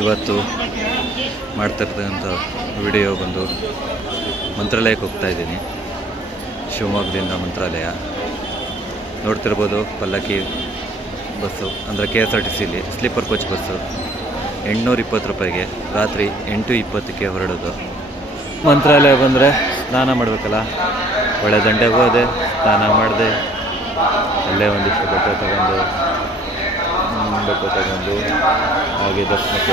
ಇವತ್ತು ಮಾಡ್ತಿರ್ತಕ್ಕಂಥ ವಿಡಿಯೋ ಬಂದು ಮಂತ್ರಾಲಯಕ್ಕೆ ಹೋಗ್ತಾ ಇದ್ದೀನಿ. ಶಿವಮೊಗ್ಗದಿಂದ ಮಂತ್ರಾಲಯ ನೋಡ್ತಿರ್ಬೋದು. ಪಲ್ಲಕ್ಕಿ ಬಸ್ಸು ಅಂದರೆ KSRTCಲಿ ಸ್ಲೀಪರ್ ಕೋಚ್ ಬಸ್ಸು 820 ರೂಪಾಯಿಗೆ ರಾತ್ರಿ 8:20ಕ್ಕೆ ಹೊರಡೋದು. ಮಂತ್ರಾಲಯ ಬಂದರೆ ಸ್ನಾನ ಮಾಡಬೇಕಲ್ಲ, ಒಳ್ಳೆ ದಂಡೆಗೆ ಹೋದೆ, ಸ್ನಾನ ಮಾಡಿದೆ. ಅಲ್ಲೇ ಒಂದಿಷ್ಟು ಬಟ್ಟೆ ತಗೊಂಡು ಹಾಗೆ ದರ್ಶನಕ್ಕೆ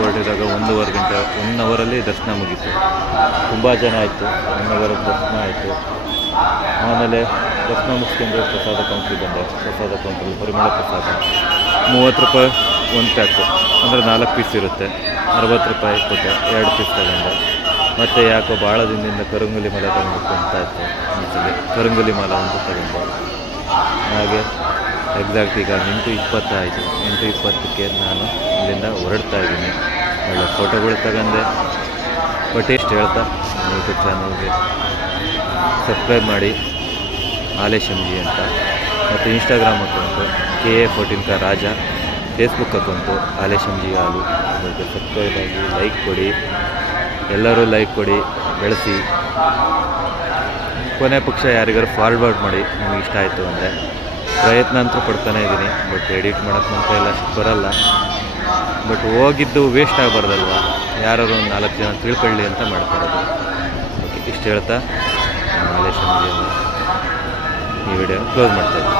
ಹೊರಟಿದಾಗ 1 ಗಂಟೆ 1 ಅವರಲ್ಲಿ ದರ್ಶನ ಮುಗೀತು. ತುಂಬ ಜನ ಆಯಿತು. 1 ಅವರಿಗೆ ದರ್ಶನ ಆಯಿತು. ಆಮೇಲೆ ದರ್ಶನ ಮುಗಿಸ್ಕೊಂಡು ಪ್ರಸಾದ ಕೌಂಟ್ರಿಗೆ ಬಂದೆ. ಪ್ರಸಾದ ಕೌಂಟ್ರಲ್ಲಿ ಪರಿಮಳ ಪ್ರಸಾದ 30 ರೂಪಾಯಿ ಒಂದು ಪ್ಯಾಕು, ಅಂದರೆ 4 ಪೀಸ್ ಇರುತ್ತೆ. 60 ರೂಪಾಯಿ ಕೊಟ್ಟೆ, 2 ಪೀಸ್ ತಗೊಂಡೆ. ಮತ್ತು ಯಾಕೋ ಭಾಳ ದಿನದಿಂದ ಕರಂಗುಲಿ ಮಾಲೆ ತಗೊಂಡು ಅಂತ ಇತ್ತು. ಒಂದ್ಸಲಿ ಕರಂಗುಲಿ ಮಾಲೆ ಅಂತ ತಗೊಂಡು ಹಾಗೆ ಎಕ್ಸಾಕ್ಟ್ ಈಗ 8:20 ಆಯಿತು. 8:20ಕ್ಕೆ ನಾನು ಇಲ್ಲಿಂದ ಹೊರಡ್ತಾ ಇದ್ದೀನಿ. ಒಳ್ಳೆ ಫೋಟೋಗಳು ತಗೊಂಡೆ. ಬಟ್ ಎಷ್ಟು ಹೇಳ್ತಾ ಯೂಟ್ಯೂಬ್ ಚಾನಲ್ಗೆ ಸಬ್ಸ್ಕ್ರೈಬ್ ಮಾಡಿ, ಆಲೇಶ್ MG ಅಂತ. ಮತ್ತು ಇನ್ಸ್ಟಾಗ್ರಾಮ್ ಅಕೌಂಟು KA14 ರಾಜ, ಫೇಸ್ಬುಕ್ ಅಕೌಂಟು ಆಲೇಶ್ MG ಹಾಲು. ಅದಕ್ಕೆ ಸಬ್ಸ್ಕ್ರೈಬ್ ಆಗಿ ಲೈಕ್ ಕೊಡಿ, ಎಲ್ಲರೂ ಲೈಕ್ ಕೊಡಿ, ಬೆಳೆಸಿ. ಕೊನೆ ಪಕ್ಷ ಯಾರಿಗಾರು ಫಾರ್ವರ್ಡ್ ಮಾಡಿ ನಿಮಗೆ ಇಷ್ಟ ಆಯಿತು ಅಂದರೆ. ಪ್ರಯತ್ನ ಅಂತೂ ಪಡ್ತಾನೇ ಇದ್ದೀನಿ, ಬಟ್ ಎಡಿಟ್ ಮಾಡೋಕ್ಕೆ ನಮ್ಮ ಕೈಯಲ್ಲಿ ಅಷ್ಟು ಬರಲ್ಲ. ಬಟ್ ಹೋಗಿದ್ದು ವೇಸ್ಟ್ ಆಗಬಾರ್ದಲ್ವ, ಯಾರು ಒಂದು 4 ಜನ ತಿಳ್ಕೊಳ್ಳಿ ಅಂತ ಮಾಡ್ತಾರೋದು. ಓಕೆ, ಇಷ್ಟು ಹೇಳ್ತಾ ಆಲೇಶ್ MG ಈ ವಿಡಿಯೋನ ಕ್ಲೋಸ್ ಮಾಡ್ತಾಯಿದ್ದೀನಿ.